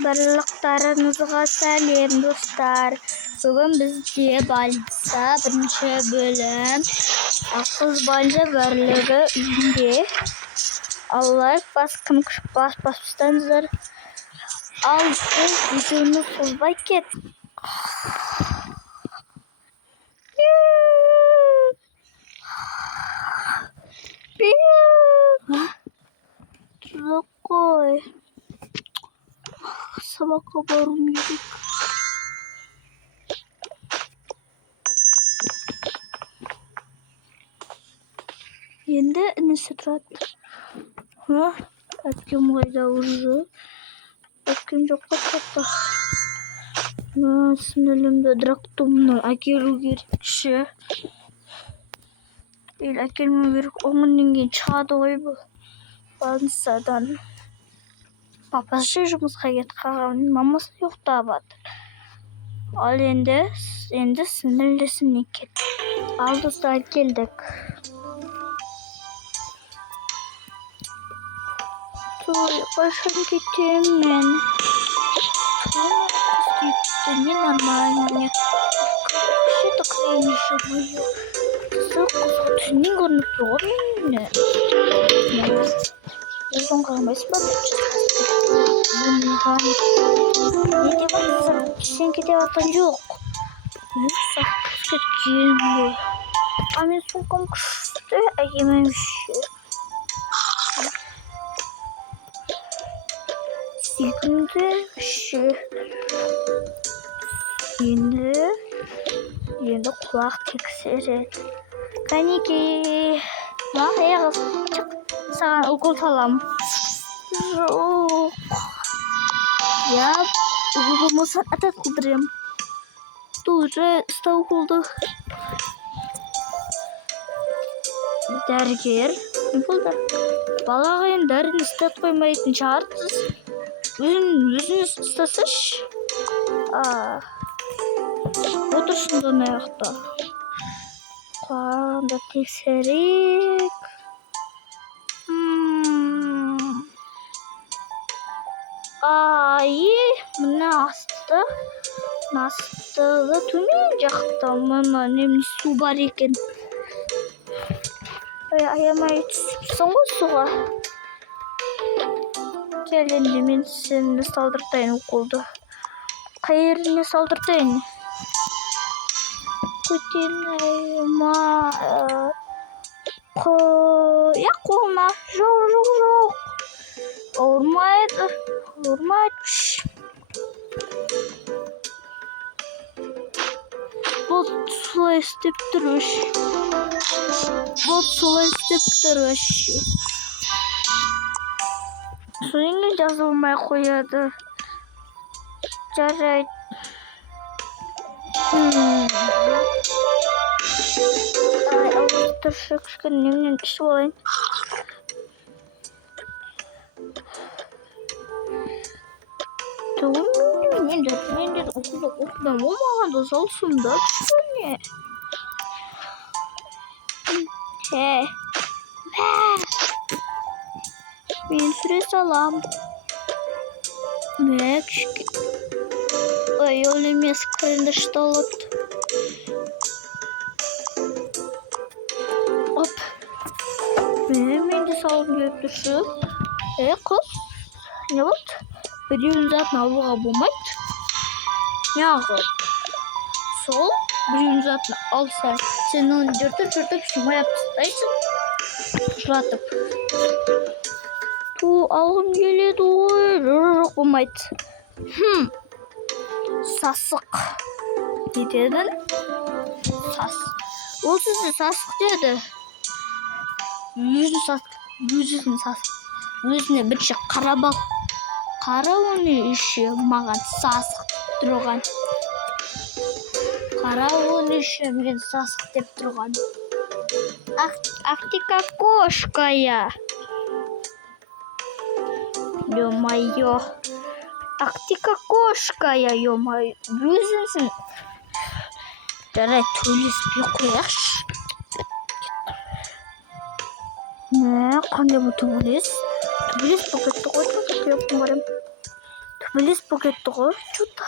Барлықтарыңызға сәлем достар. Бүгін бізде балса бірінші бөлім. Қыз балжа барлығы үйінде. Аллах бас кім күшік баспастаңыздар. Ал біз видеоны созбай кет. Тұзақ қой. Сабаққа баруым керек. Енді інісі тұрады. Әпкем қайда уже? Әпкем жоққа шықты. Сіңілімді драктумны әкелу керекші. Әкелмеу керек. Оңынан кейін шығады ғой бұл. Бансадан. Папасы жұмысқа кетіп қалған, мамасы ұйықтап жатыр. Ал енді сіңілісіне кет. Ал достар, келдік. Қашан кетем мен? Не нормально мне. Вообще такое не живое. Түннен көрініп тұр мені. Өзің қалмайсың ба? Не деп жатсың? Сен кете жатқан жоқ. Мен сақтық кеткен ғой. А мен сумкам күшті, әкемем ше. Секунды ше. Енді құлақ тексереді. Канеки. Аяғы шық. Саған укол салам. Жоқ. Я уколмасан атат қылдырем. Тоже 100 уколды. Дәрігер. Не болды? Балаға енді дәріні істет қоймайтын шығарсыз. Өзіңіз істесіш. Отырсын да аяқта. Құлағында тексерек. Мына астығы төмен жақта мына неміз су бар екен. Аямай түсіпсің ғой суға. Кел енді мен сені салдыртайын уколды. Қай жеріне салдыртайын? Көтенайыма. Қолыма. Жоқ. Ауырмайды. Вот солай істеп тұр өші. Соңғы жазылмай қояды. Жарайды. Тұршы кішкен немнен ішіп олайын. Мен де оқудан болмағанда салсым да. Мен сүре салам. Кішке. Ол емес қарындашты алады. Мен де салым келіп тұршы. Қыз, не болды? Біреуін затын алуға болмайды. Неғып? Сол біреуін затын алса, сен оны жыртып шымайап тастайсың. Жылатып. Алғым келеді ғой. Жоқ болмайды. Сасық. Не дедің? Сасық. Ол сізді сасық деді. Өзін сасық. Өзіне бірші қарап ал. Қара оны үші маған сасық тұрған. Қара оны үші мен сасық деп тұрған. Ах ты кошкая. Ё-моё. Ах ты кошкая, ё-моё. Өзінсің. Жарай, төлеспей қояқшы. Қандай бұл төбелес? Төбелес пакетті қойдым, көтіліп барым. Білес кетті ғой. Чута.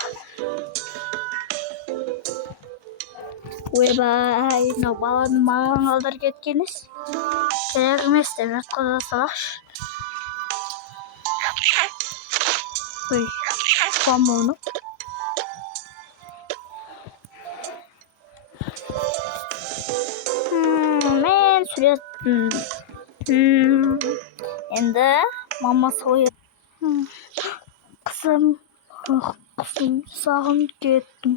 Ойбай, мынау баланың маған алдыр кеткеніз. Керек емес деп жатқыза салайықшы. Ой, қуамын оны. Мен сүреттім. Енді мамасы ойып. Қызым, сағынып кеттім.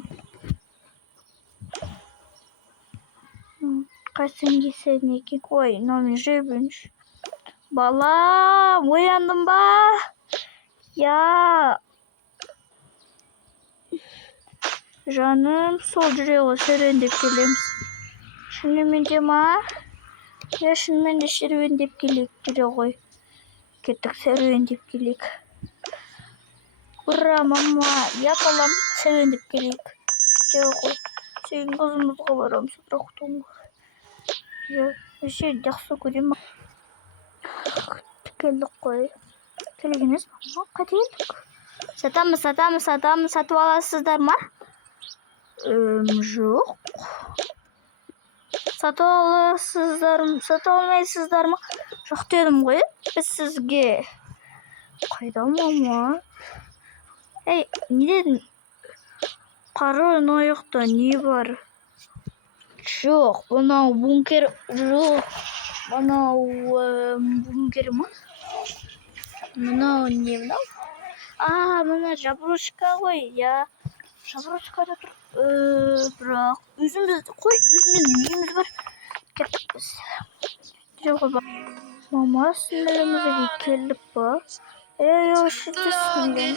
Қайсың кесен екен? Ой, мынаны жебінші. Бала, ояндың ба? Я. Жаным, сол жүре ғой серуендеп келеміз. Шынымен де ма? Я шынымен де серуендеп келейік жүре ғой. Кеттік серуендеп келейік. Ура, мама, я балам серуендеп келейік. Жүре ғой. Сен қызымызға барам, сұрақ тұңғы. Я еще жақсы көрем. Келдік қой. Келгеніз ма? Қайда келдік? Сатамыз, сатып аласыздар ма? Жоқ. Сатып алмайсыздар ма? Жоқ дедім ғой. Біз сізге. Қайда мама? Ей, не дедің? Қара нояқта не бар? Жоқ, бұнау бункер. Жоқ. Бұнау бункер ма? Бұнау не бұнау? Бұна жабрушка ғой, я. Жабрушкада тұр. Бірақ өзімізді қой, өзімізді неміз бар. Кеттік біз. Жоқ ба. Мама, сіңілімізге келдік ба? Өшіді сіңілім.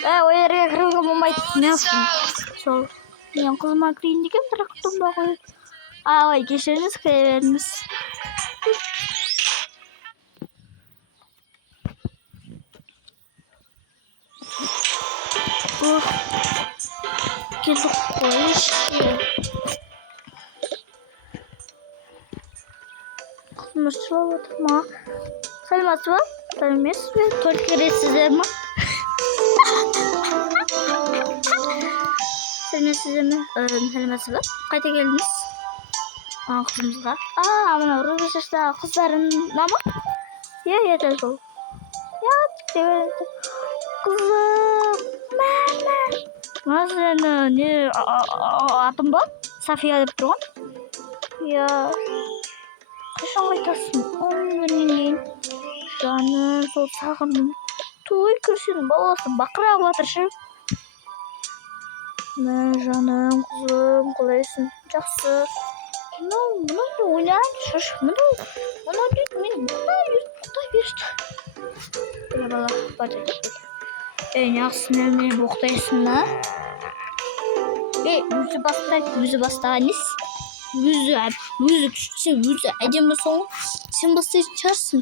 Ойерге кіруге болмайды. Не yapsın? Сол. Мен қызыма кірейін деген бірақ тұмба ғой. Ой, кешіріңіз кіре беріңіз. Келдік қой ішке. Қызымыз жылап отыр ма? Сәлематсыз ба? Сәлеметсіз бе? Торт бересіздер ма? Сәлеметсіздер ме? Сәлеметсіз ба? Қайда келдіңіз? Қызымызға. Мына ружа шаштағы қыздарына ма? Я дәл сол. Қызым, мама. Сені не атым ба? София деп тұрған? Я. Қашан қайтасың? Білмеймін. Жаным, сол сағындым. Той көрсенің баласы бақырап жатыр. Жаным, қызым, қалайсың? Жақсы. Мұнда ойнайыншы. Мұнда дейді, мен бұқтай берді. Бала, бата кетті. Неғысың өміне бұқтайсың да? Өзі бастағаныз? Өзі күшітсе, өзі әдемі соң, сен бастайтын шығарсың.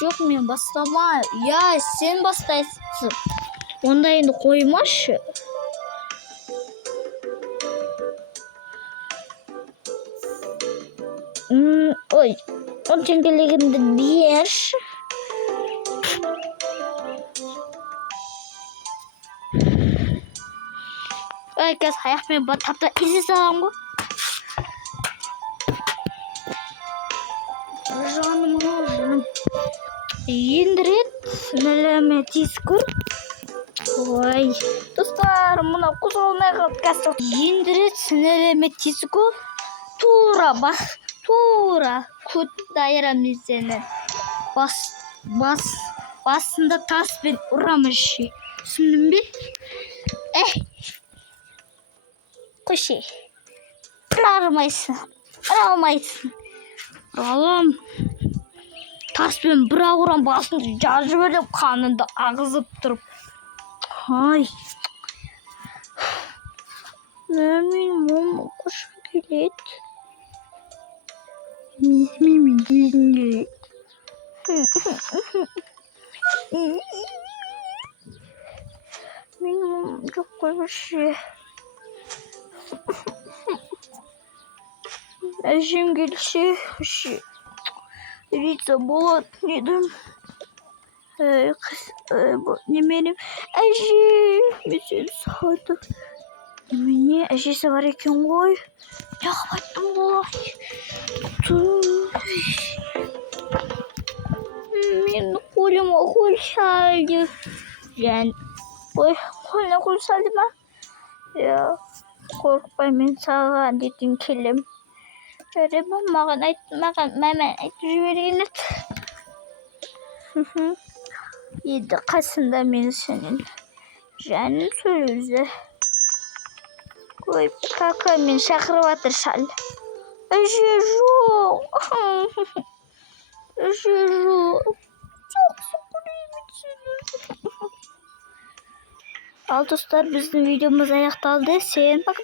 Жоқ, мен бастамай. Я, сен бастайсың. Онда енді қоймашы. Ой, 10 теңгелігімді берші. Ой, кәз аяқпен тапта есе салам ғой. Жаным. Енді рет сіңіліме тез көр. Ой, достар, мұна құз олмай қалып кәсті. Енді рет сіңіліме тез көр. Тура күт дайырамыз сені. Басында таспен ұрамышы. Түсіндің бе? Қоши. Ұрамайсың. Балам. Таспен бірақ ұрам басында жаржы бөліп қанында ағызып тұрып. Ай. Мен мама қошын келеді. Мен келгім келеді. Мен жоқ қойғышы. Әжем келсе, Рица болады дедім. Bu benim eşim sadı. Meni eşisi var ekan koy. Ne yaptım bu? Men qo'lima qo'l soldi. Yani qo'lni qo'l soldimi? Ya qo'rqmayman sana dedim kelim. Şöyle mağan aytib jibering. Yedi qasında men senin. Canım söyle. Koy kaka men chaqiryaptir shal. Eşi çok sıkılıyorum seni. Al dostlar, bizim videomuz ayakta aldı. Sen bak.